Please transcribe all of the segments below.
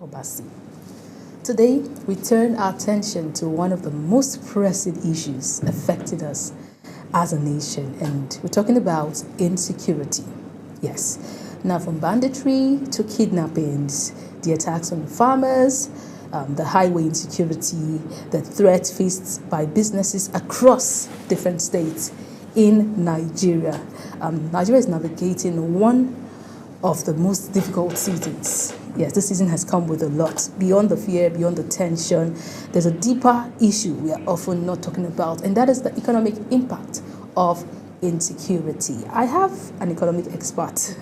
Obasi. Today, we turn our attention to one of the most pressing issues affecting us as a nation, and we're talking about insecurity. Yes, now from banditry to kidnappings, the attacks on farmers, the highway insecurity, the threat faced by businesses across different states in Nigeria. Nigeria is navigating one of the most difficult seasons. Yes, this season has come with a lot. Beyond the fear, beyond the tension, there's a deeper issue we are often not talking about, and that is the economic impact of insecurity. I have an economic expert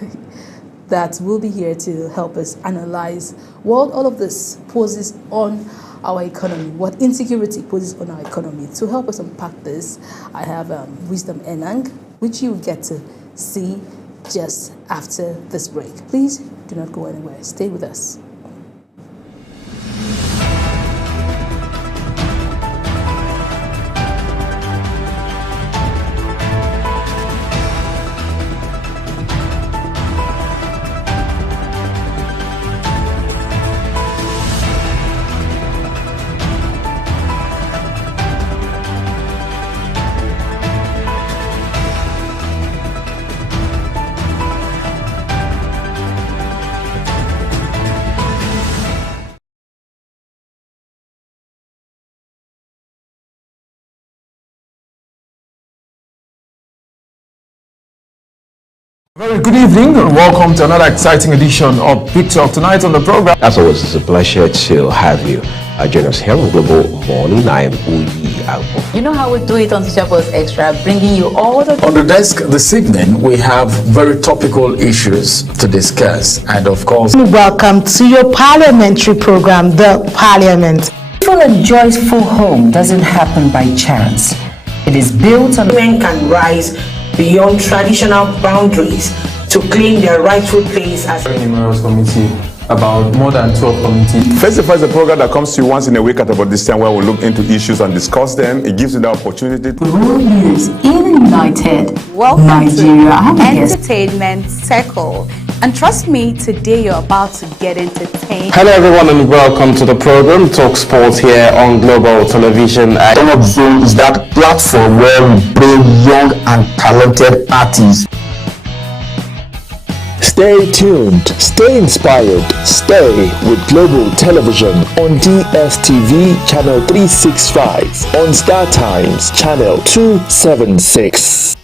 that will be here to help us analyze what all of this poses on our economy, what insecurity poses on our economy. To help us unpack this, I have Wisdom Enang, which you will get to see just after this break. Please do not go anywhere. Stay with us. Very good evening and welcome to another exciting edition of Big Talk. Tonight on the program, as always, it's a pleasure to have you join us here on Global Morning. I am Uyi Alpo. You know how we do it on Teacher Post Extra, bringing you all the... On the desk this evening, we have very topical issues to discuss, and of course... Welcome to your parliamentary program, The Parliament. Peaceful and joyful home doesn't happen by chance. It is built on... Women can rise beyond traditional boundaries to claim their rightful place as a numerous committee, about more than 12 committees. Face-to-Face is a program that comes to you once in a week at about this time, where we look into issues and discuss them. It gives you the opportunity to World News in United Welcome Nigeria. To Entertainment Circle. And trust me, today you're about to get entertained. Hello everyone and welcome to the program Talk Sports here on Global Television. Talk Zone is that platform where we bring young and talented artists. Stay tuned, stay inspired, stay with Global Television on DSTV channel 365, on Star Times channel 276.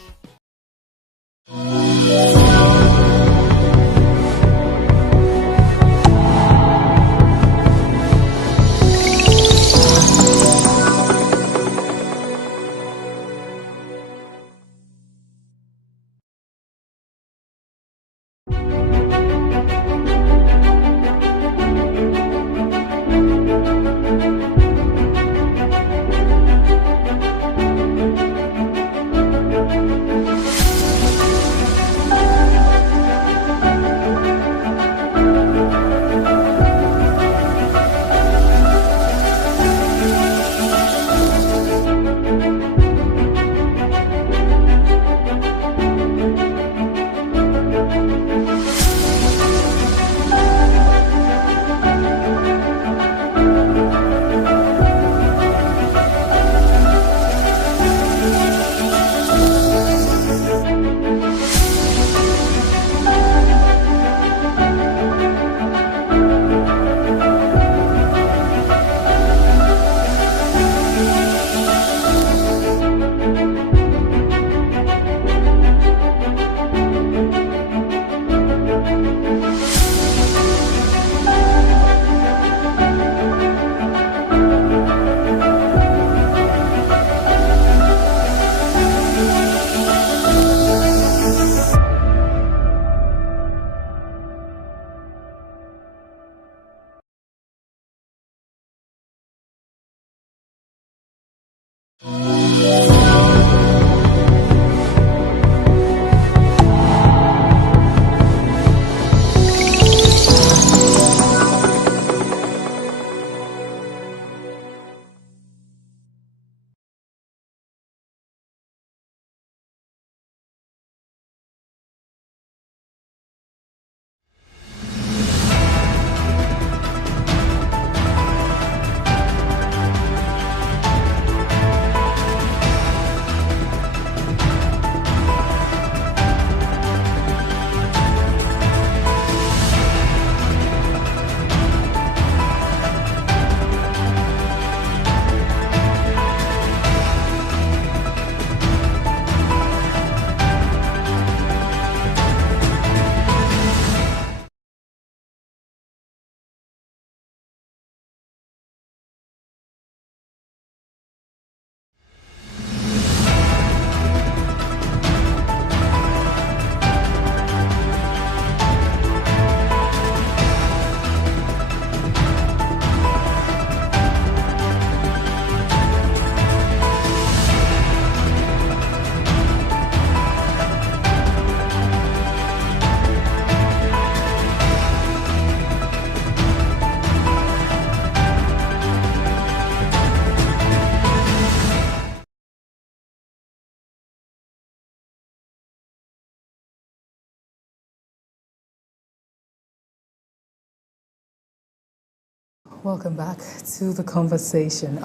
Welcome back to the conversation.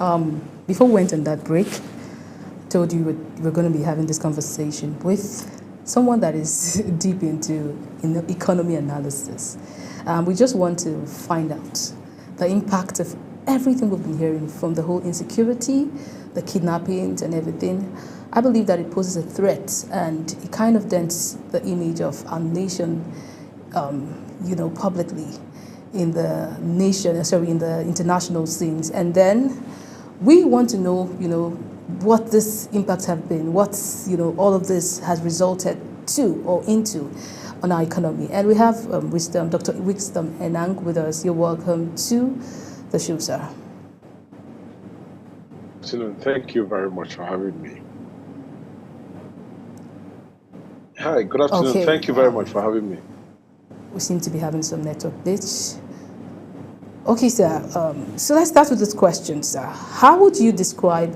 Before we went on that break, told you we're going to be having this conversation with someone that is deep into economy analysis. We just want to find out the impact of everything we've been hearing, from the whole insecurity, the kidnappings and everything. I believe that it poses a threat, and it kind of dents the image of our nation, publicly in the in the international scenes. And then we want to know, what this impacts have been, what, all of this has resulted to or into on our economy. And we have Dr. Wisdom Enang with us. You're welcome to the show, sir. Thank you very much for having me. Hi, good afternoon. Okay, thank you very much for having me. We seem to be having some network glitch. Okay, sir. So let's start with this question, sir. How would you describe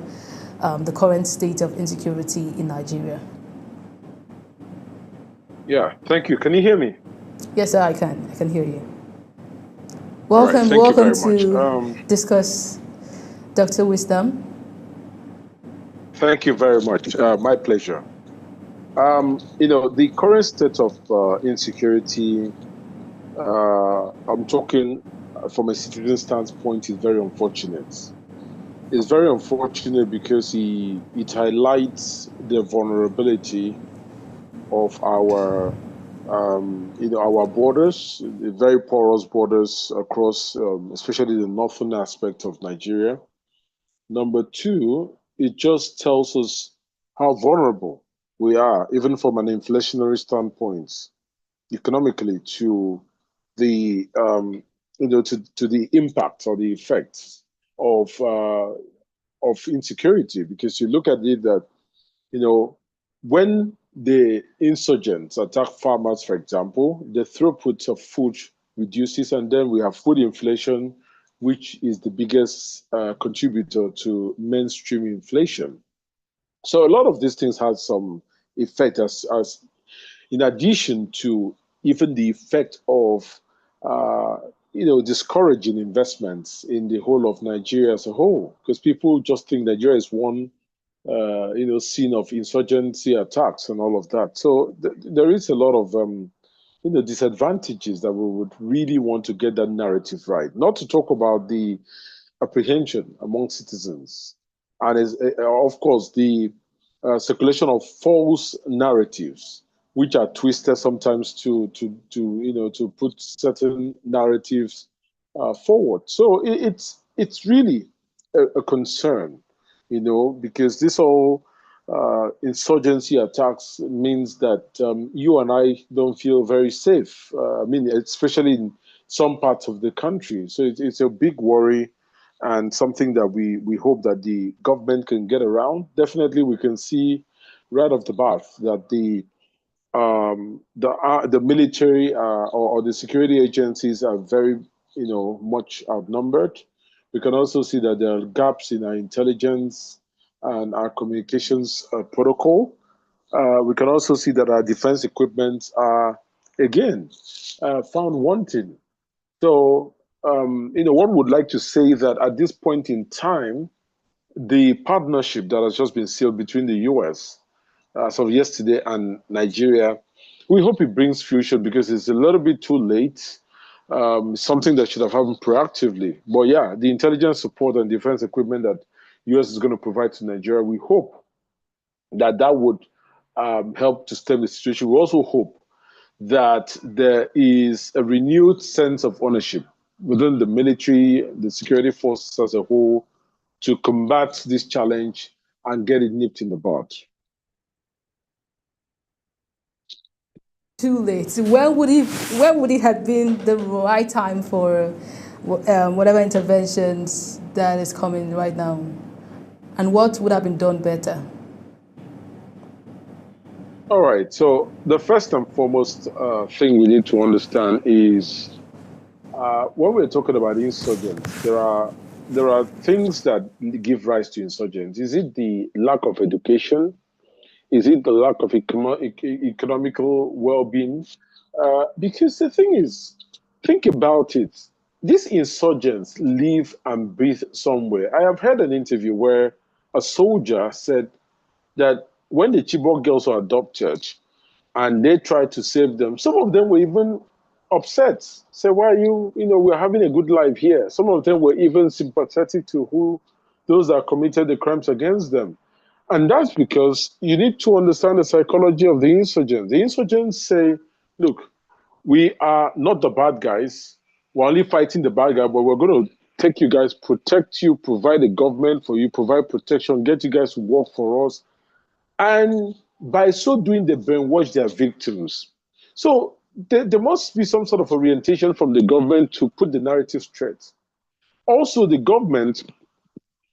the current state of insecurity in Nigeria? Yeah, thank you. Can you hear me? Yes, sir, I can. I can hear you. Welcome, right, welcome to Discourse, Dr. Wisdom. Thank you very much. My pleasure. The current state of insecurity, I'm talking from a citizen standpoint, is very unfortunate. It's very unfortunate because it highlights the vulnerability of our our borders, very porous borders across, especially the northern aspect of Nigeria. Number two, it just tells us how vulnerable we are, even from an inflationary standpoint, economically, to the to the impact or the effects of insecurity. Because you look at it that when the insurgents attack farmers, for example, the throughput of food reduces, and then we have food inflation, which is the biggest contributor to mainstream inflation. So a lot of these things have some effect, as in addition to even the effect of discouraging investments in the whole of Nigeria as a whole, because people just think Nigeria is one scene of insurgency attacks and all of that. So there is a lot of disadvantages that we would really want to get that narrative right. Not to talk about the apprehension among citizens, and of course the circulation of false narratives, which are twisted sometimes to put certain narratives forward. So it's really a concern, because this whole insurgency attacks means that you and I don't feel very safe. I mean, especially in some parts of the country. So it's a big worry, and something that we hope that the government can get around. Definitely, we can see right off the bat that the military or the security agencies are very much outnumbered. We can also see that there are gaps in our intelligence and our communications protocol. We can also see that our defense equipment are again found wanting. So one would like to say that at this point in time, the partnership that has just been sealed between the US as of yesterday and Nigeria, we hope it brings future, because it's a little bit too late. Something that should have happened proactively. But yeah, the intelligence support and defense equipment that US is going to provide to Nigeria, we hope that would help to stem the situation. We also hope that there is a renewed sense of ownership within the military, the security forces as a whole, to combat this challenge and get it nipped in the bud. Too late. When would it have been the right time for whatever interventions that is coming right now? And what would have been done better? All right. So the first and foremost thing we need to understand is when we're talking about insurgents, there are things that give rise to insurgents. Is it the lack of education? Is it the lack of economical well-being? Because the thing is, think about it. these insurgents live and breathe somewhere. I have heard an interview where a soldier said that when the Chibok girls were adopted and they tried to save them, some of them were even upset. Say, why are you, we're having a good life here. Some of them were even sympathetic to those that committed the crimes against them. And that's because you need to understand the psychology of the insurgents. The insurgents say, look, we are not the bad guys. We're only fighting the bad guy, but we're going to take you guys, protect you, provide a government for you, provide protection, get you guys to work for us. And by so doing, they brainwash their victims. So there must be some sort of orientation from the government to put the narrative straight. Also, the government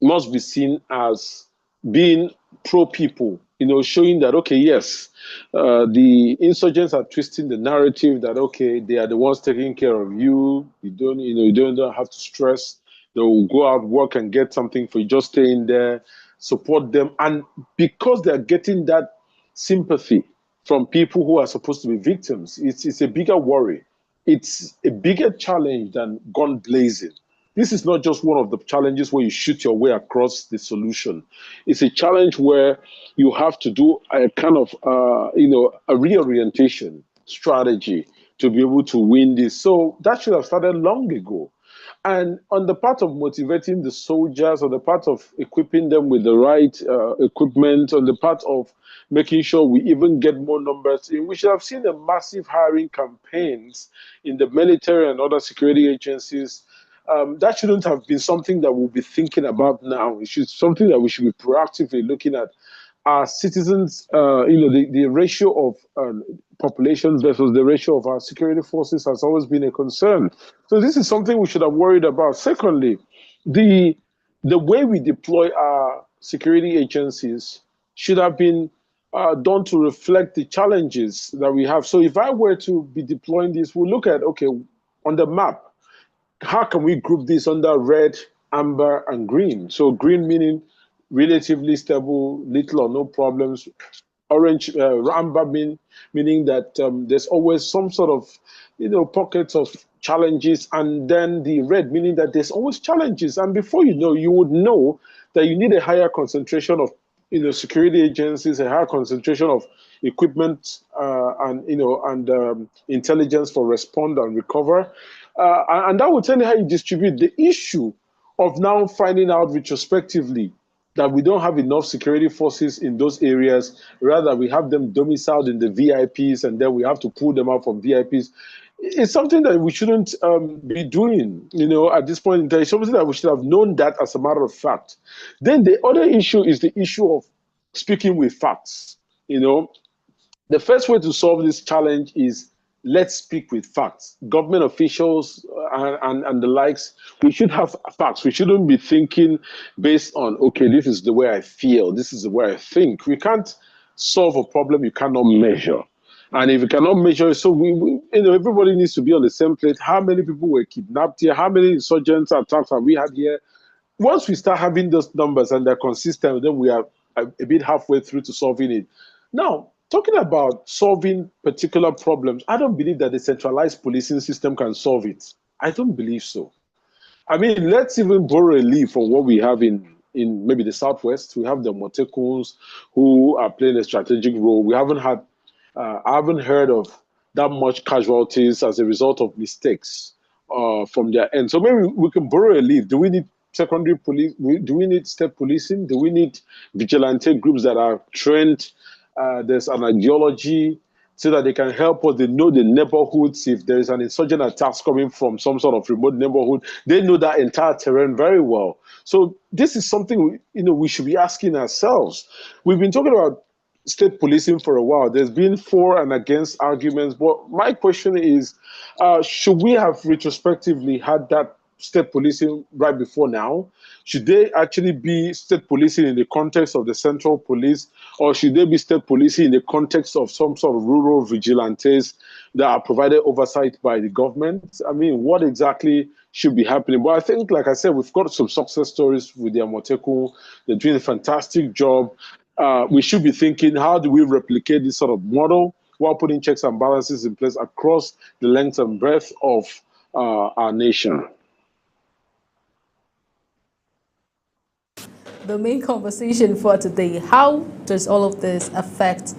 must be seen as being pro-people, showing that, okay, yes, the insurgents are twisting the narrative that, okay, they are the ones taking care of you. You don't have to stress. They will go out, work, and get something for you. Just stay in there, support them. And because they're getting that sympathy from people who are supposed to be victims, it's a bigger worry. It's a bigger challenge than gun blazing. This is not just one of the challenges where you shoot your way across the solution. It's a challenge where you have to do a kind of, a reorientation strategy to be able to win this. So that should have started long ago. And on the part of motivating the soldiers, on the part of equipping them with the right equipment, on the part of making sure we even get more numbers, we should have seen a massive hiring campaigns in the military and other security agencies. That shouldn't have been something that we'll be thinking about now. It should something that we should be proactively looking at. Our citizens, the ratio of population versus the ratio of our security forces has always been a concern. So this is something we should have worried about. Secondly, the way we deploy our security agencies should have been done to reflect the challenges that we have. So if I were to be deploying this, we'll look at, okay, on the map, how can we group this under red, amber, and green? So green meaning relatively stable, little or no problems. Orange, amber meaning that there's always some sort of, pockets of challenges. And then the red meaning that there's always challenges. And before you would know that you need a higher concentration of, security agencies, a higher concentration of equipment and intelligence for respond and recover. And that will tell you how you distribute. The issue of now finding out retrospectively that we don't have enough security forces in those areas, rather we have them domiciled in the VIPs and then we have to pull them out from VIPs. It's something that we shouldn't be doing, at this point in time. It's something that we should have known that as a matter of fact. Then the other issue is the issue of speaking with facts. The first way to solve this challenge is let's speak with facts. Government officials and the likes, we should have facts. We shouldn't be thinking based on, okay, this is the way I feel, this is the way I think. We can't solve a problem you cannot measure. And if you cannot measure, so everybody needs to be on the same plate. How many people were kidnapped here? How many insurgents attacks have we had here? Once we start having those numbers and they're consistent, then we are a bit halfway through to solving it. Now, talking about solving particular problems, I don't believe that the centralized policing system can solve it. I don't believe so. I mean, let's even borrow a leaf from what we have in maybe the Southwest. We have the Motekuns who are playing a strategic role. We haven't had, I haven't heard of that much casualties as a result of mistakes from their end. So maybe we can borrow a leaf. Do we need secondary police? Do we need state policing? Do we need vigilante groups that are trained? There's an ideology so that they can help us. They know the neighborhoods. If there is an insurgent attack coming from some sort of remote neighborhood, they know that entire terrain very well. So this is something we should be asking ourselves. We've been talking about state policing for a while. There's been for and against arguments, but my question is, should we have retrospectively had that state policing right before now? Should they actually be state policing in the context of the central police, or should they be state policing in the context of some sort of rural vigilantes that are provided oversight by the government? I mean, what exactly should be happening? But I think, like I said, we've got some success stories with the Amotekun. They're doing a fantastic job. We should be thinking, how do we replicate this sort of model while putting checks and balances in place across the length and breadth of our nation? the main conversation for today. How does all of this affect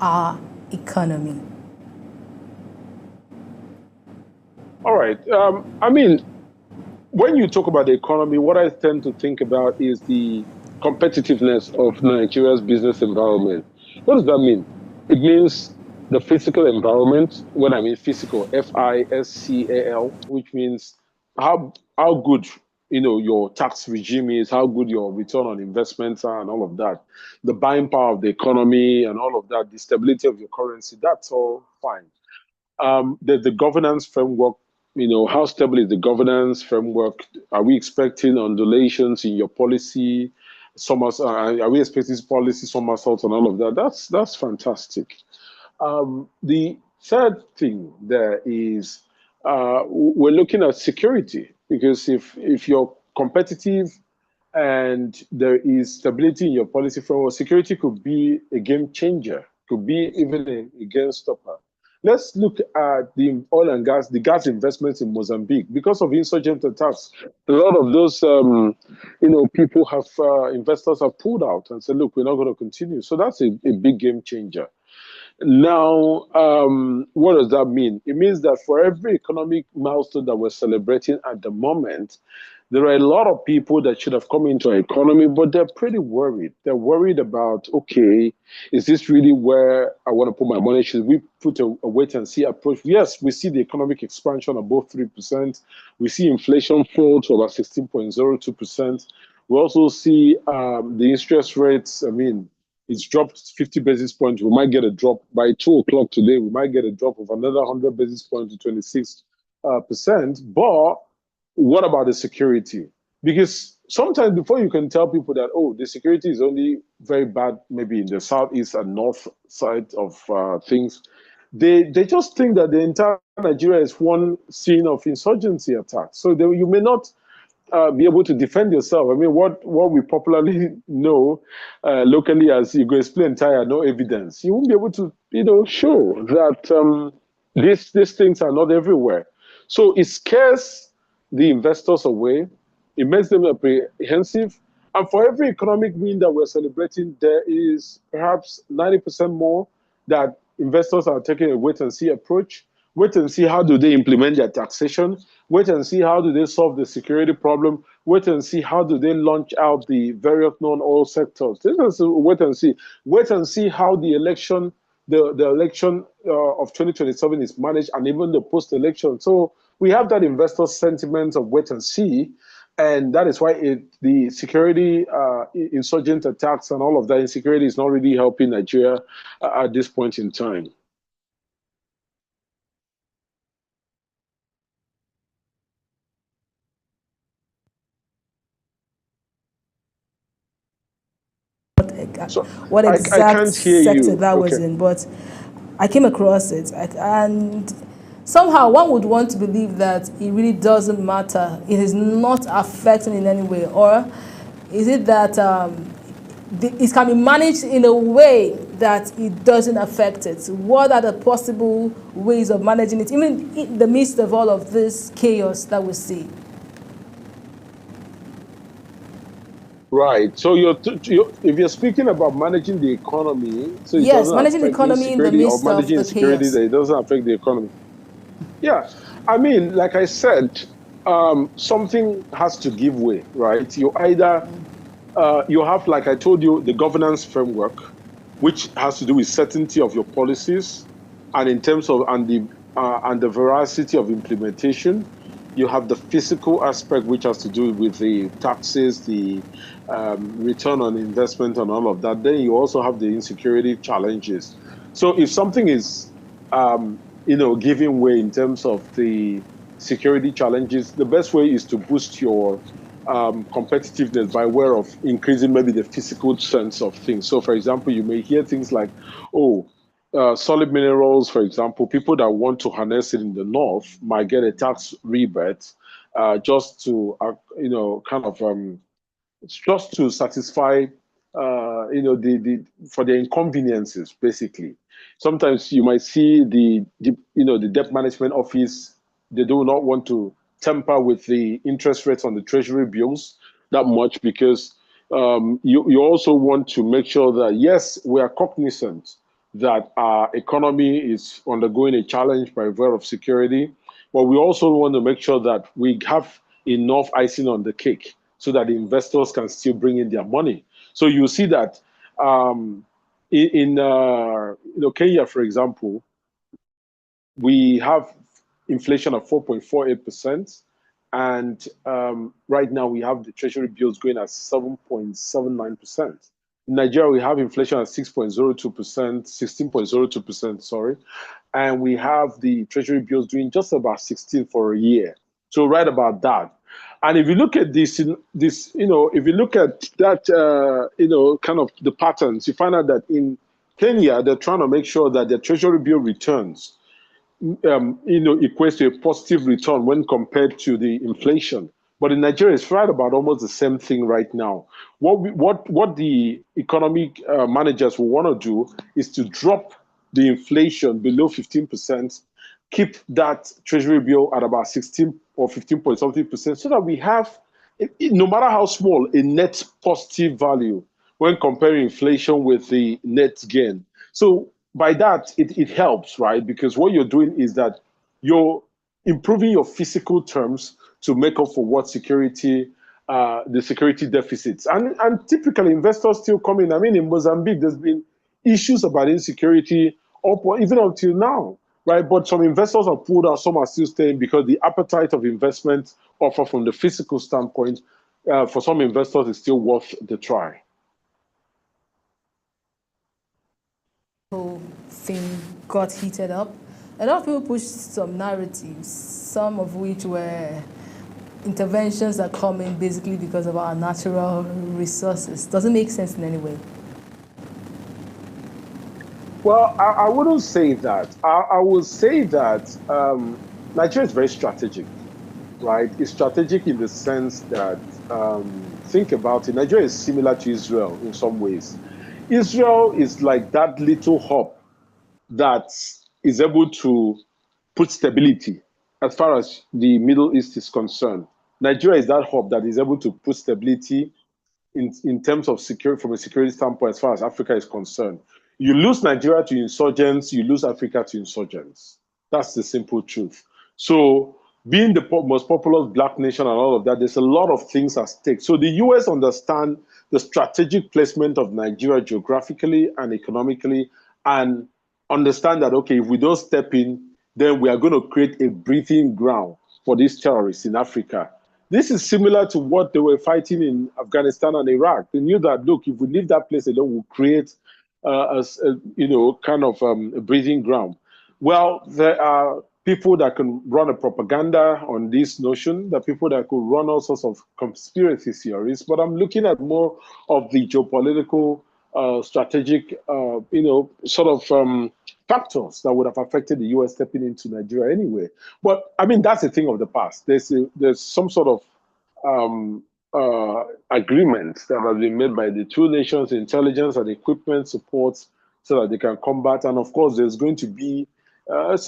our economy? All right. I mean, when you talk about the economy, what I tend to think about is the competitiveness of Nigeria's business environment. What does that mean? It means the physical environment. When I mean physical, FISCAL, which means how good your tax regime is, how good your return on investments are, and all of that. The buying power of the economy and all of that, the stability of your currency. That's all fine. The governance framework, how stable is the governance framework? Are we expecting undulations in your policy? Are we expecting policy somersaults and all of that? That's fantastic. The third thing there is we're looking at security, because if you're competitive and there is stability in your policy framework, security could be a game changer, could be even a game stopper. Let's look at the oil and gas, the gas investments in Mozambique. Because of insurgent attacks, a lot of those, people investors have pulled out and said, look, we're not going to continue. So that's a big game changer. Now, what does that mean? It means that for every economic milestone that we're celebrating at the moment, there are a lot of people that should have come into our economy, but they're pretty worried. They're worried about, okay, is this really where I want to put my money? Should we put a wait and see approach? Yes, we see the economic expansion above 3%. We see inflation fall to about 16.02%. We also see the interest rates, it's dropped 50 basis points. We might get a drop by 2 o'clock today. We might get a drop of another 100 basis points to 26%. But what about the security? Because sometimes before you can tell people that, oh, the security is only very bad, maybe in the southeast and north side of things, they just think that the entire Nigeria is one scene of insurgency attack. So you may not be able to defend yourself. What we popularly know locally as you go explain entire no evidence. You won't be able to, show that these things are not everywhere. So it scares the investors away. It makes them apprehensive. And for every economic win that we're celebrating, there is perhaps 90% more that investors are taking a wait and see approach. Wait and see how do they implement their taxation. Wait and see how do they solve the security problem. Wait and see how do they launch out the various non-oil sectors. This is wait and see. Wait and see how the election, the election of 2027 is managed, and even the post-election. So we have that investor sentiment of wait and see, and that is why the security, insurgent attacks and all of that insecurity is not really helping Nigeria at this point in time. What exact sector that okay. was in, but I came across it, and somehow one would want to believe that it really doesn't matter. It is not affecting in any way, or is it that it can be managed in a way that it doesn't affect it? What are the possible ways of managing it, even in the midst of all of this chaos that we see? Right. So if you're speaking about managing the economy, so it yes, doesn't managing the affect economy in the midst or managing of the insecurity, chaos. that it doesn't affect the economy. Yeah, like I said, something has to give way, right? You either you have, like I told you, the governance framework, which has to do with certainty of your policies, and in terms of and the veracity of implementation. You have the physical aspect, which has to do with the taxes, the return on investment, and all of that. Then you also have the insecurity challenges. So if something is, giving way in terms of the security challenges, the best way is to boost your competitiveness by way of increasing maybe the physical sense of things. So, for example, you may hear things like, solid minerals, for example, people that want to harness it in the north might get a tax rebate just to, just to satisfy, for the inconveniences, basically. Sometimes you might see the debt management office, they do not want to tamper with the interest rates on the treasury bills that much, because you also want to make sure that, yes, we are cognizant that our economy is undergoing a challenge by way of security, but we also want to make sure that we have enough icing on the cake so that the investors can still bring in their money. So you see that in Kenya, for example, we have inflation of 4.48%. And right now we have the treasury bills going at 7.79%. In Nigeria, we have inflation at 6.02%, 16.02%, sorry. And we have the treasury bills doing just about 16 for a year. So right about that. And if you look at this, if you look at that, kind of the patterns, you find out that in Kenya, they're trying to make sure that their treasury bill returns equates to a positive return when compared to the inflation. But in Nigeria, it's right about almost the same thing right now. What the economic managers will want to do is to drop the inflation below 15%, keep that treasury bill at about 16 or 15 point something percent, so that we have, no matter how small, a net positive value when comparing inflation with the net gain. So by that, it helps, right? Because what you're doing is that you're improving your physical terms to make up for what the security deficits. And typically, investors still come in. I mean, in Mozambique, there's been issues about insecurity even until now, right? But some investors are pulled out, some are still staying because the appetite of investment offer from the physical standpoint, for some investors, is still worth the try. Whole thing got heated up. A lot of people pushed some narratives, some of which were interventions that come in basically because of our natural resources. Doesn't make sense in any way. Well, I wouldn't say that. I would say that Nigeria is very strategic, right? It's strategic in the sense that, think about it, Nigeria is similar to Israel in some ways. Israel is like that little hub that is able to put stability as far as the Middle East is concerned. Nigeria is that hub that is able to put stability in terms of security, from a security standpoint, as far as Africa is concerned. You lose Nigeria to insurgents, you lose Africa to insurgents. That's the simple truth. So being the most populous black nation and all of that, there's a lot of things at stake. So the US understand the strategic placement of Nigeria geographically and economically, and understand that, okay, if we don't step in, then we are going to create a breathing ground for these terrorists in Africa. This is similar to what they were fighting in Afghanistan and Iraq. They knew that, look, if we leave that place alone, we'll create a breathing ground. Well, there are people that can run a propaganda on this notion, there are people that could run all sorts of conspiracy theories, but I'm looking at more of the geopolitical, strategic, factors that would have affected the US stepping into Nigeria anyway. But I mean, that's a thing of the past. There's some sort of agreement that has been made by the two nations, intelligence and equipment support, so that they can combat. And of course, there's going to be a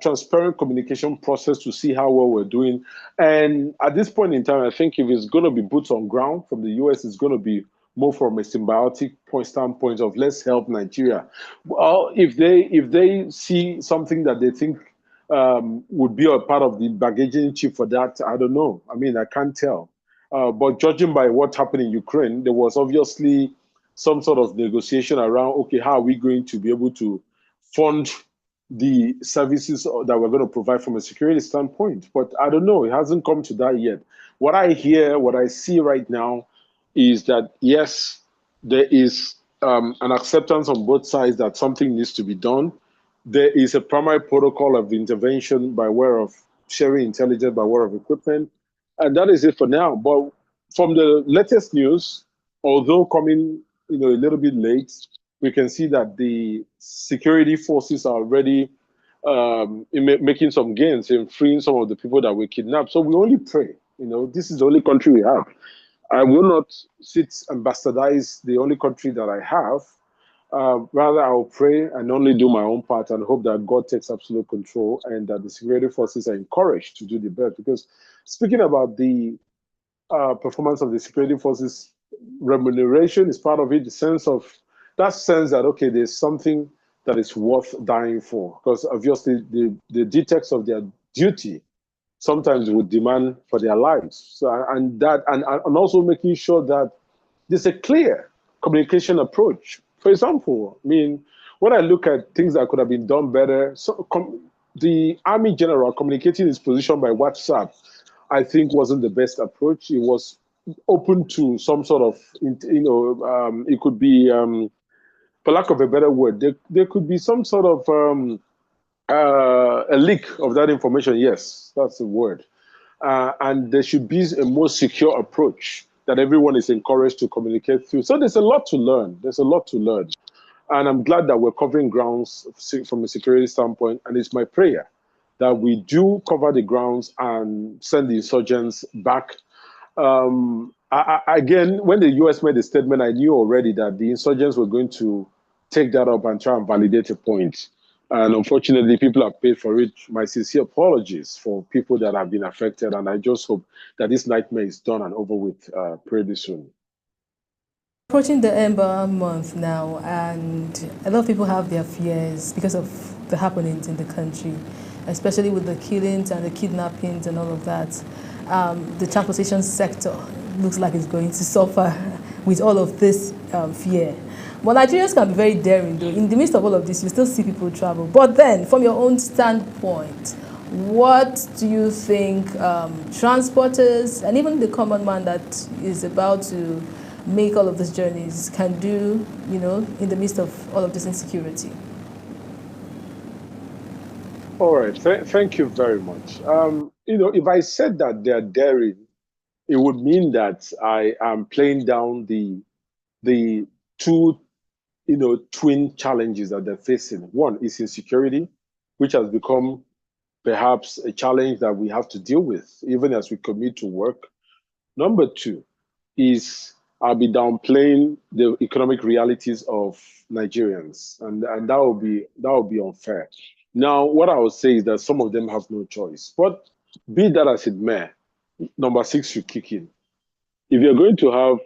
transparent communication process to see how well we're doing. And at this point in time, I think if it's going to be boots on ground from the US, it's going to be more from a symbiotic standpoint of let's help Nigeria. Well, if they see something that they think would be a part of the bargaining chip for that, I don't know. I mean, I can't tell. But judging by what happened in Ukraine, there was obviously some sort of negotiation around, okay, how are we going to be able to fund the services that we're going to provide from a security standpoint? But I don't know. It hasn't come to that yet. What I hear, what I see right now is that, yes, there is an acceptance on both sides that something needs to be done. There is a primary protocol of intervention by way of sharing intelligence, by way of equipment. And that is it for now. But from the latest news, although coming a little bit late, we can see that the security forces are already making some gains in freeing some of the people that were kidnapped. So we only pray. This is the only country we have. I will not sit and bastardize the only country that I have. Rather, I will pray and only do my own part and hope that God takes absolute control and that the security forces are encouraged to do the best. Because speaking about the performance of the security forces remuneration is part of it, the sense of that sense that, okay, there's something that is worth dying for. Because obviously the details of their duty sometimes would demand for their lives. So, and also making sure that there's a clear communication approach. For example, I mean, when I look at things that could have been done better, the Army General communicating his position by WhatsApp, I think wasn't the best approach. It was open to some sort of, it could be, for lack of a better word, there could be some sort of a leak of that information. Yes, that's the word. And there should be a more secure approach that everyone is encouraged to communicate through. So there's a lot to learn. There's a lot to learn. And I'm glad that we're covering grounds from a security standpoint. And it's my prayer that we do cover the grounds and send the insurgents back. Again, when the US made a statement, I knew already that the insurgents were going to take that up and try and validate a point. And unfortunately, people have paid for it. My sincere apologies for people that have been affected. And I just hope that this nightmare is done and over with pretty soon. Approaching the Ember month now, and a lot of people have their fears because of the happenings in the country, especially with the killings and the kidnappings and all of that. The transportation sector looks like it's going to suffer with all of this fear. But Nigerians can be very daring, though. In the midst of all of this, you still see people travel. But then, from your own standpoint, what do you think transporters and even the common man that is about to make all of these journeys can do, in the midst of all of this insecurity? All right, thank you very much. If I said that they're daring, it would mean that I am playing down the two, twin challenges that they're facing. One is insecurity, which has become perhaps a challenge that we have to deal with, even as we commit to work. Number two is I'll be downplaying the economic realities of Nigerians, and that will be unfair. Now, what I would say is that some of them have no choice. But be that as it may, number 6 should kick in. If you're going to have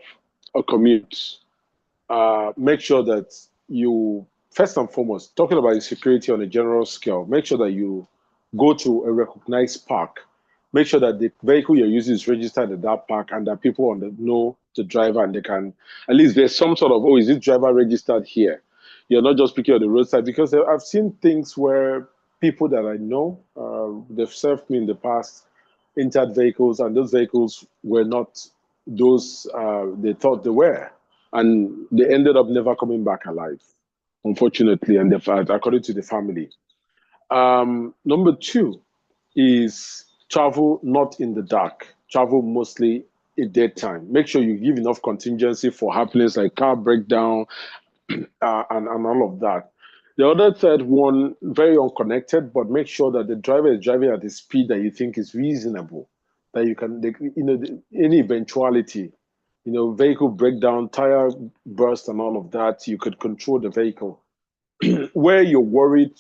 a commute, make sure that you, first and foremost, talking about insecurity on a general scale, make sure that you go to a recognized park. Make sure that the vehicle you're using is registered at that park and that people know the driver, and they can, at least there's some sort of, oh, is this driver registered here? You're not just picking on the roadside, because I've seen things where people that I know, they've served me in the past, entered vehicles, and those vehicles were not those they thought they were. And they ended up never coming back alive, unfortunately, and according to the family. Number 2 is travel not in the dark. Travel mostly in daytime. Make sure you give enough contingency for happenings like car breakdown and all of that. The other third one, very unconnected, but make sure that the driver is driving at a speed that you think is reasonable, that you can, any eventuality, vehicle breakdown, tire burst and all of that, you could control the vehicle. Where you're worried,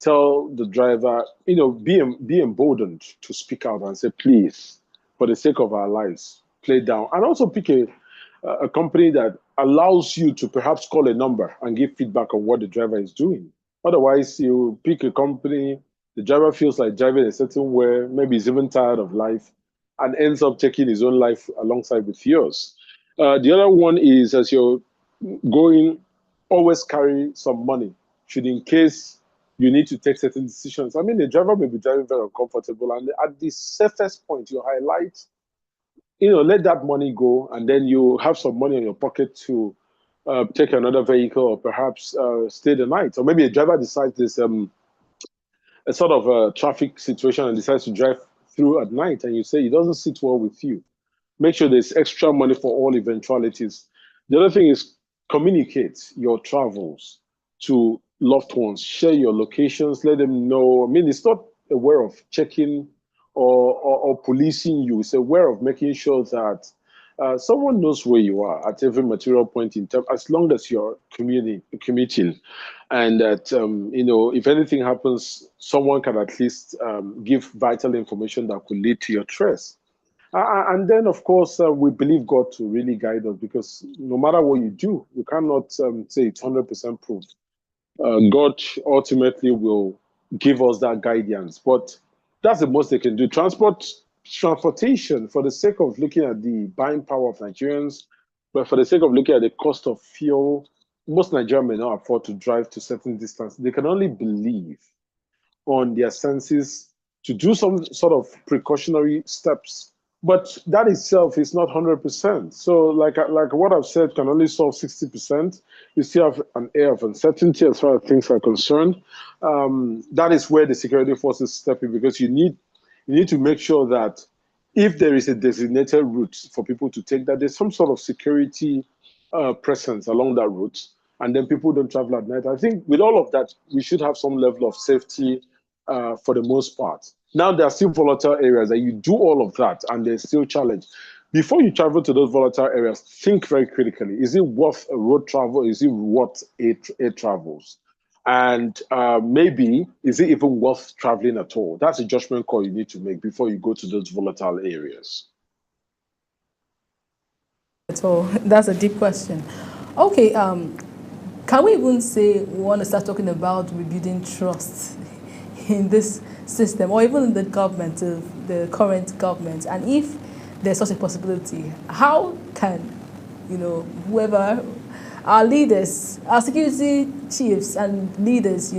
tell the driver, be emboldened to speak out and say, please, for the sake of our lives, play down. And also pick a company that allows you to perhaps call a number and give feedback on what the driver is doing. Otherwise, you pick a company, the driver feels like driving a certain way, maybe he's even tired of life, and ends up taking his own life alongside with yours. The other one is, as you're going, always carry some money, should in case you need to take certain decisions. I mean, the driver may be driving very uncomfortable, and at the safest point, you highlight, let that money go, and then you have some money in your pocket to take another vehicle, or perhaps stay the night. Or maybe a driver decides there's a sort of a traffic situation and decides to drive through at night, and you say it doesn't sit well with you. Make sure there's extra money for all eventualities. The other thing is communicate your travels to loved ones. Share your locations. Let them know. I mean, it's not a way of checking or policing you. It's a way of making sure that someone knows where you are at every material point in time, as long as you're commuting, and that if anything happens, someone can at least give vital information that could lead to your trace. And then, of course, we believe God to really guide us, because no matter what you do, you cannot say it's 100% proof. God ultimately will give us that guidance, but that's the most they can do. Transportation, for the sake of looking at the buying power of Nigerians, but for the sake of looking at the cost of fuel, most Nigerians may not afford to drive to certain distance. They can only believe on their senses to do some sort of precautionary steps. But that itself is not 100%. So like what I've said can only solve 60%. You still have an air of uncertainty as far as things are concerned. That is where the security forces step in, because you need to make sure that if there is a designated route for people to take, that there's some sort of security presence along that route, and then people don't travel at night. I think with all of that, we should have some level of safety for the most part. Now, there are still volatile areas that you do all of that, and there's still challenge. Before you travel to those volatile areas, think very critically. Is it worth a road travel? Is it worth air travels? And maybe, is it even worth traveling at all? That's a judgment call you need to make before you go to those volatile areas. So that's a deep question. Okay, can we even say we want to start talking about rebuilding trust in this system, or even in the government, the current government? And if there's such a possibility, how can, whoever, our leaders, our security chiefs and leaders,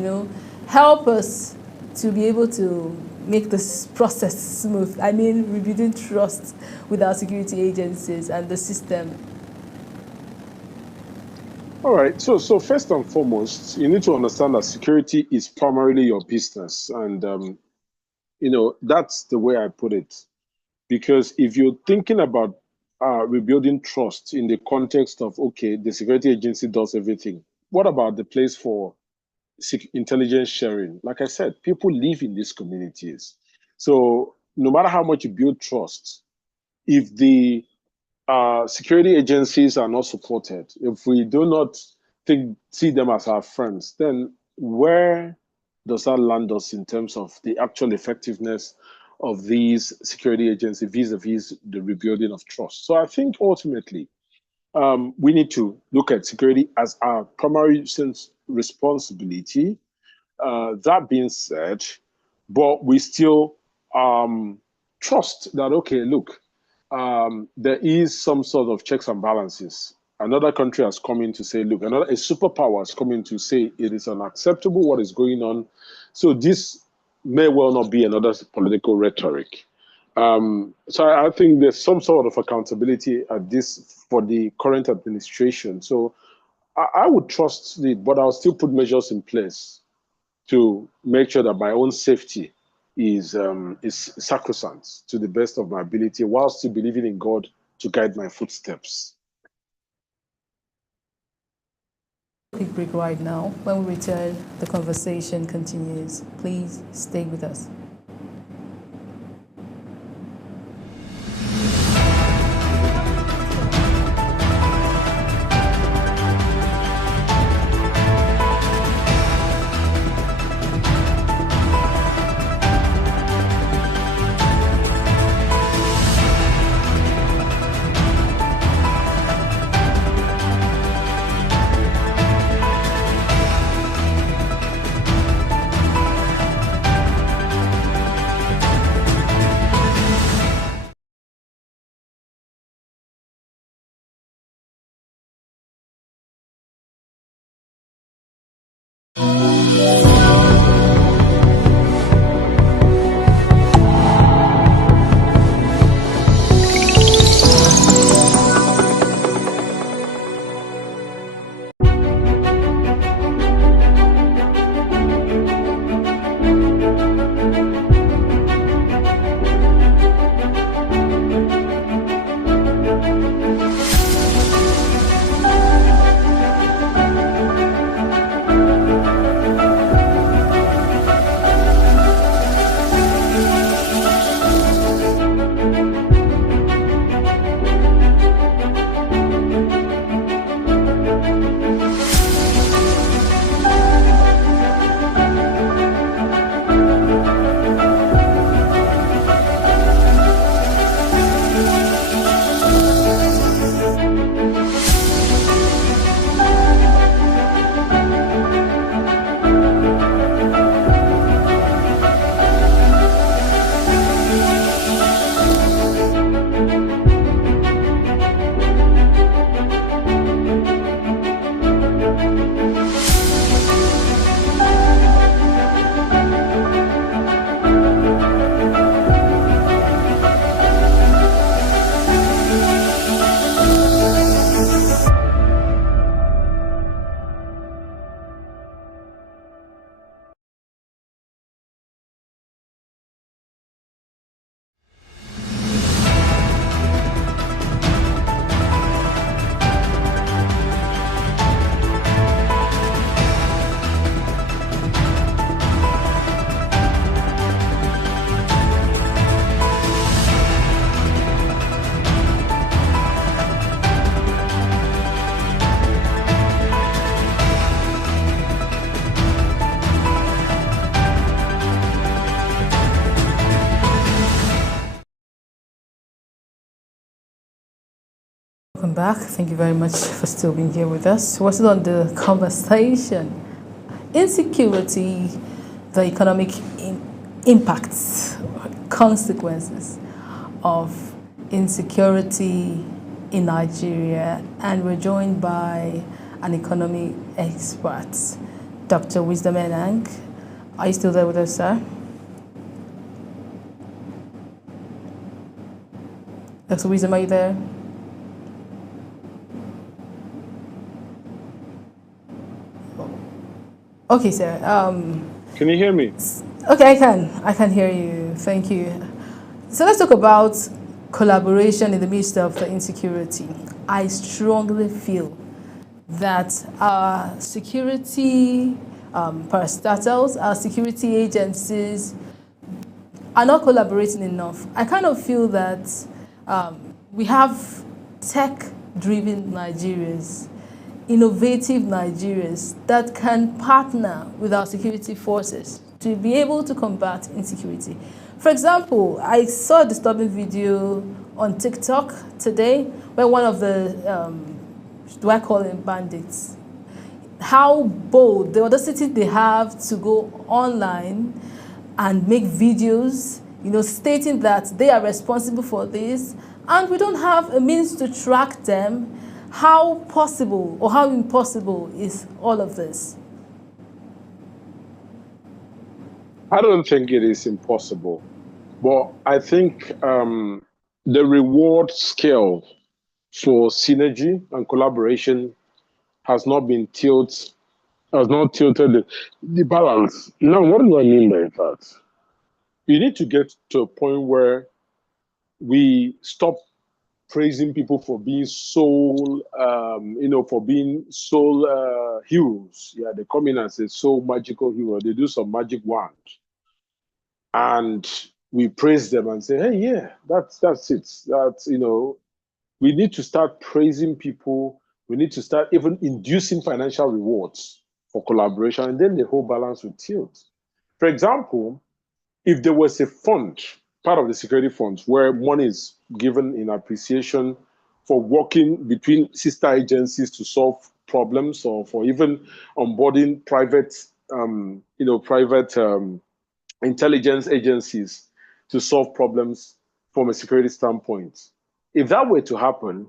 help us to be able to make this process smooth? I mean, rebuilding trust with our security agencies and the system. All right. So first and foremost, you need to understand that security is primarily your business, and that's the way I put it. Because if you're thinking about rebuilding trust in the context of, okay, the security agency does everything, what about the place for intelligence sharing? Like I said, people live in these communities. So no matter how much you build trust, if the security agencies are not supported, if we do not see them as our friends, then where does that land us in terms of the actual effectiveness of these security agencies vis-a-vis the rebuilding of trust? So I think ultimately we need to look at security as our primary responsibility. That being said, but we still trust that, okay, look, there is some sort of checks and balances. Another country has come in to say, look, a superpower has come in to say it is unacceptable what is going on. So this may well not be another political rhetoric. So I think there's some sort of accountability at this for the current administration. So I would trust it, but I'll still put measures in place to make sure that my own safety is sacrosanct to the best of my ability, while still believing in God to guide my footsteps. Quick break right now. When we return, the conversation continues. Please stay with us. Welcome back. Thank you very much for still being here with us. We're still on the conversation. Insecurity, the economic impacts, consequences of insecurity in Nigeria, and we're joined by an economy expert, Dr. Wisdom Enang. Are you still there with us, sir? Dr. Wisdom, are you there? Okay, sir. Can you hear me? Okay, I can hear you. Thank you. So let's talk about collaboration in the midst of the insecurity. I strongly feel that our security parastatals, our security agencies are not collaborating enough. I kind of feel that we have tech-driven Nigerians, innovative Nigerians that can partner with our security forces to be able to combat insecurity. For example, I saw a disturbing video on TikTok today where one of the, do I call them bandits, how bold, the audacity they have to go online and make videos, stating that they are responsible for this, and we don't have a means to track them. How possible or how impossible is all of this? I don't think it is impossible, but I think the reward scale for synergy and collaboration has not tilted the balance. Now, what do I mean by that? You need to get to a point where we stop praising people for being soul, for being soul heroes. Yeah, they come in as a soul magical hero. They do some magic wand. And we praise them and say, hey, yeah, that's it. That's, we need to start praising people. We need to start even inducing financial rewards for collaboration, and then the whole balance will tilt. For example, if there was a fund, part of the security funds, where money is given in appreciation for working between sister agencies to solve problems, or for even onboarding private intelligence agencies to solve problems from a security standpoint. If that were to happen,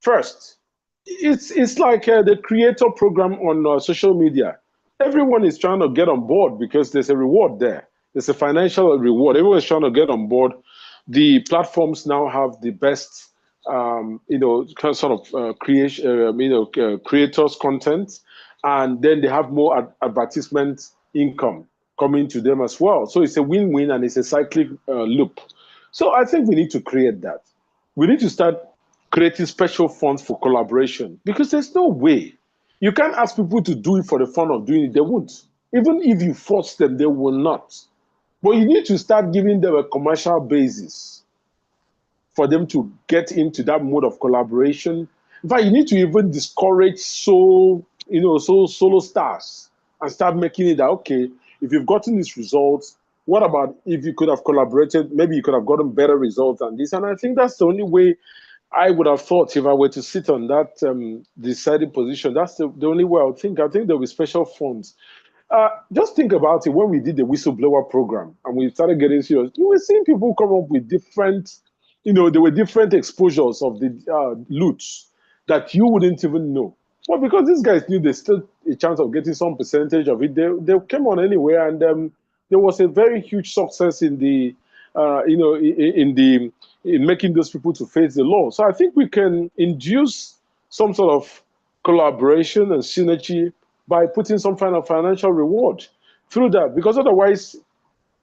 first, it's like the creator program on social media. Everyone is trying to get on board because there's a reward there. There's a financial reward. Everyone is trying to get on board. The platforms now have the best, creators content, and then they have more advertisement income coming to them as well. So it's a win-win, and it's a cyclic loop. So I think we need to create that. We need to start creating special funds for collaboration, because there's no way. You can't ask people to do it for the fun of doing it. They won't. Even if you force them, they will not. But you need to start giving them a commercial basis for them to get into that mode of collaboration. In fact, you need to even discourage solo stars and start making it that, okay, if you've gotten these results, what about if you could have collaborated? Maybe you could have gotten better results than this. And I think that's the only way I would have thought, if I were to sit on that deciding position. That's the only way I would think. I think there'll be special funds. Just think about it. When we did the whistleblower program and we started getting serious, you were seeing people come up with different, there were different exposures of the loots that you wouldn't even know. Well, because these guys knew there's still a chance of getting some percentage of it, they came on anyway, and there was a very huge success in the, in making those people to face the law. So I think we can induce some sort of collaboration and synergy by putting some kind of financial reward through that, because otherwise,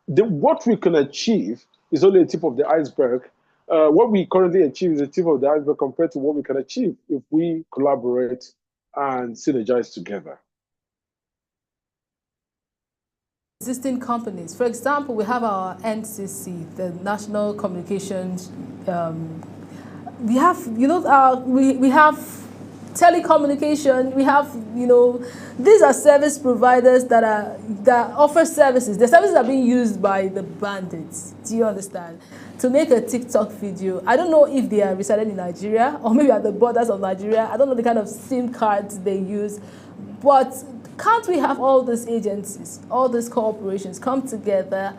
what we can achieve is only a tip of the iceberg. What we currently achieve is a tip of the iceberg compared to what we can achieve if we collaborate and synergize together. Existing companies. For example, we have our NCC, the National Communications. We have, we have telecommunication, we have, these are service providers that offer services. The services are being used by the bandits. Do you understand? To make a TikTok video. I don't know if they are residing in Nigeria or maybe at the borders of Nigeria. I don't know the kind of SIM cards they use, but can't we have all these agencies, all these corporations come together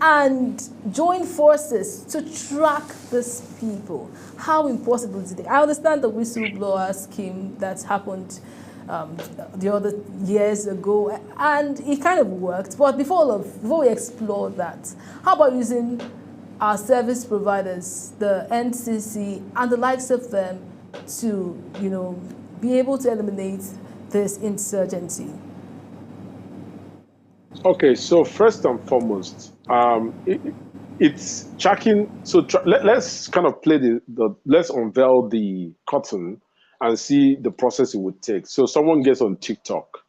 and join forces to track these people? How impossible is it? I understand the whistleblower scheme that happened the other years ago, and it kind of worked. But before we explore that, how about using our service providers, the NCC and the likes of them, to be able to eliminate this insurgency? Okay, so first and foremost, it's tracking. So let's kind of play let's unveil the curtain and see the process it would take. So someone gets on TikTok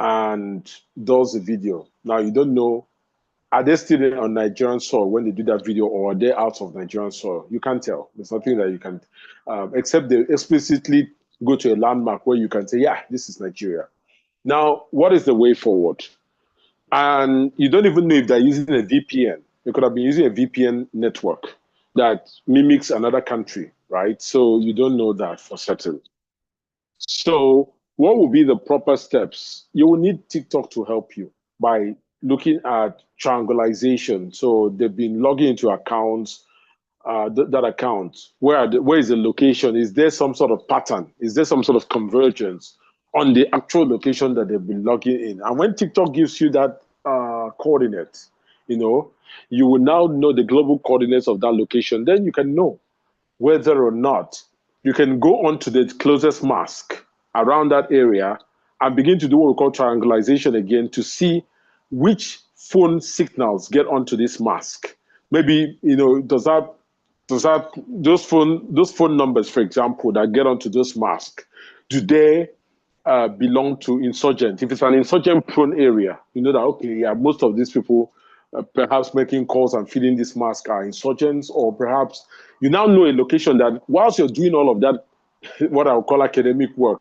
and does a video. Now you don't know, are they still on Nigerian soil when they do that video, or are they out of Nigerian soil? You can't tell. There's nothing that you can, except they explicitly go to a landmark where you can say, yeah, this is Nigeria. Now, what is the way forward? And you don't even know if they're using a VPN. They could have been using a VPN network that mimics another country, right? So you don't know that for certain. So what will be the proper steps? You will need TikTok to help you by looking at triangulation. So they've been logging into accounts, that account. Where is the location? Is there some sort of pattern? Is there some sort of convergence on the actual location that they've been logging in? And when TikTok gives you that coordinate, you will now know the global coordinates of that location. Then you can know whether or not you can go on to the closest mask around that area and begin to do what we call triangulation again to see which phone signals get onto this mask. Maybe, those phone numbers, for example, that get onto those masks, do they belong to insurgent? If it's an insurgent-prone area, you know that, okay, yeah, most of these people perhaps making calls and filling this mask are insurgents, or perhaps you now know a location that whilst you're doing all of that, what I'll call academic work,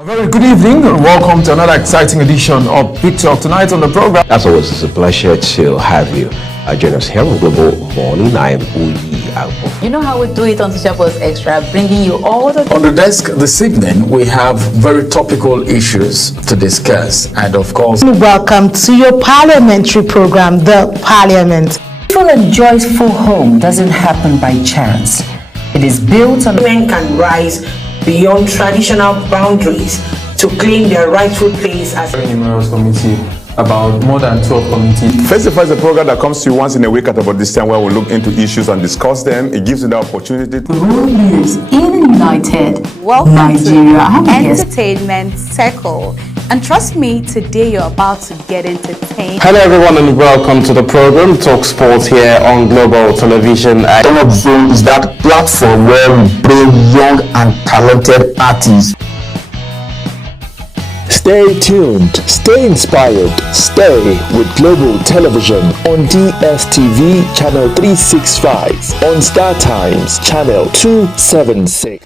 A very good evening and welcome to another exciting edition of Big Talk. Tonight on the program, as always, it's a pleasure to have you join us here on Global Morning. I am Uyi. You know how we do it on Discourse Extra, bringing you all the... On the desk this evening, we have very topical issues to discuss, and of course... Welcome to your parliamentary program, The Parliament. Peaceful and joyful home doesn't happen by chance. It is built on... Women can rise beyond traditional boundaries to claim their rightful place as... Very numerous committee, about more than 12 committees. Festival is a program that comes to you once in a week at about this time where we look into issues and discuss them. It gives you the opportunity to... World leaders in United Welcome Nigeria. to Entertainment Circle. And trust me, today you're about to get entertained. Hello everyone and welcome to the program Talk Sports here on Global Television. Top Zone is that platform where we bring young and talented artists. Stay tuned, stay inspired, stay with Global Television on DSTV Channel 365, on Star Times Channel 276.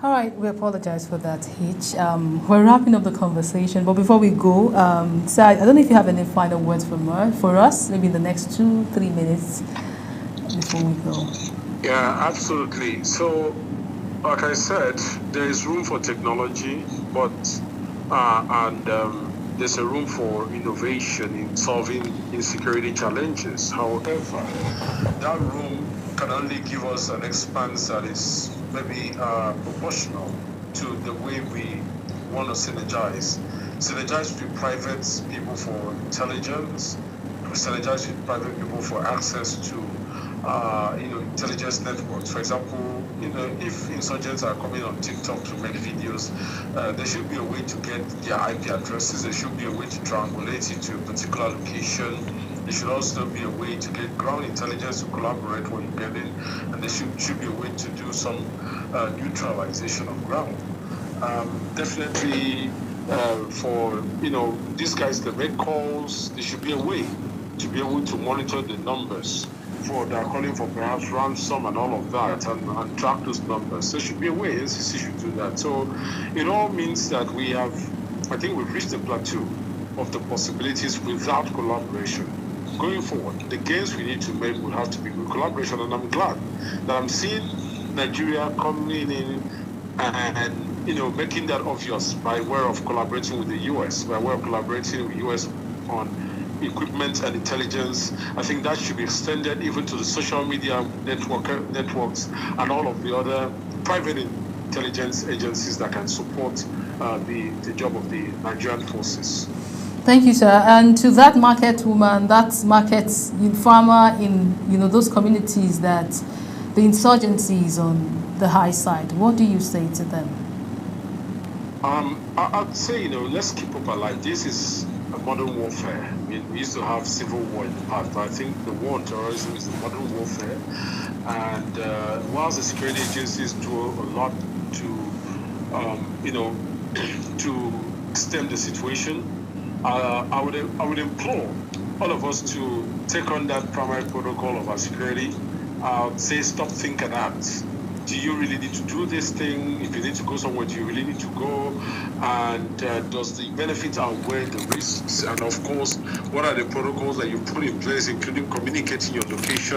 All right, we apologize for that hitch. We're wrapping up the conversation, but before we go, Sir, I don't know if you have any final words for us, maybe in the next 2-3 minutes before we go. Yeah, absolutely. So, like I said, there is room for technology, but there's a room for innovation in solving insecurity challenges. However, that room can only give us an expanse that is maybe proportional to the way we want to synergize. Synergize with private people for intelligence, synergize with private people for access to intelligence networks. For example, if insurgents are coming on TikTok to make videos, there should be a way to get their IP addresses. There should be a way to triangulate it to a particular location. There should also be a way to get ground intelligence to collaborate when you get in, and there should be a way to do some neutralization of ground. Definitely for these guys that make calls, there should be a way to be able to monitor the numbers for they're calling for perhaps ransom and all of that, and track those numbers. There should be a way NCC should do that. So it all means that I think we've reached the plateau of the possibilities without collaboration. Going forward, the gains we need to make will have to be with collaboration, and I'm glad that I'm seeing Nigeria coming in and making that obvious by way of collaborating with the US, by way of collaborating with US on equipment and intelligence. I think that should be extended even to the social media networks and all of the other private intelligence agencies that can support the job of the Nigerian forces. Thank you, sir. And to that market woman, that market farmer in those communities that the insurgency is on the high side, what do you say to them? I'd say let's keep up alive. This is a modern warfare. I mean, we used to have civil war in the past, but I think the war on terrorism is a modern warfare. And whilst the security agencies do a lot to to stem the situation, I would implore all of us to take on that primary protocol of our security. Say stop, think and act. Do you really need to do this thing? If you need to go somewhere, do you really need to go? And does the benefit outweigh the risks? And of course, what are the protocols that you put in place, including communicating your location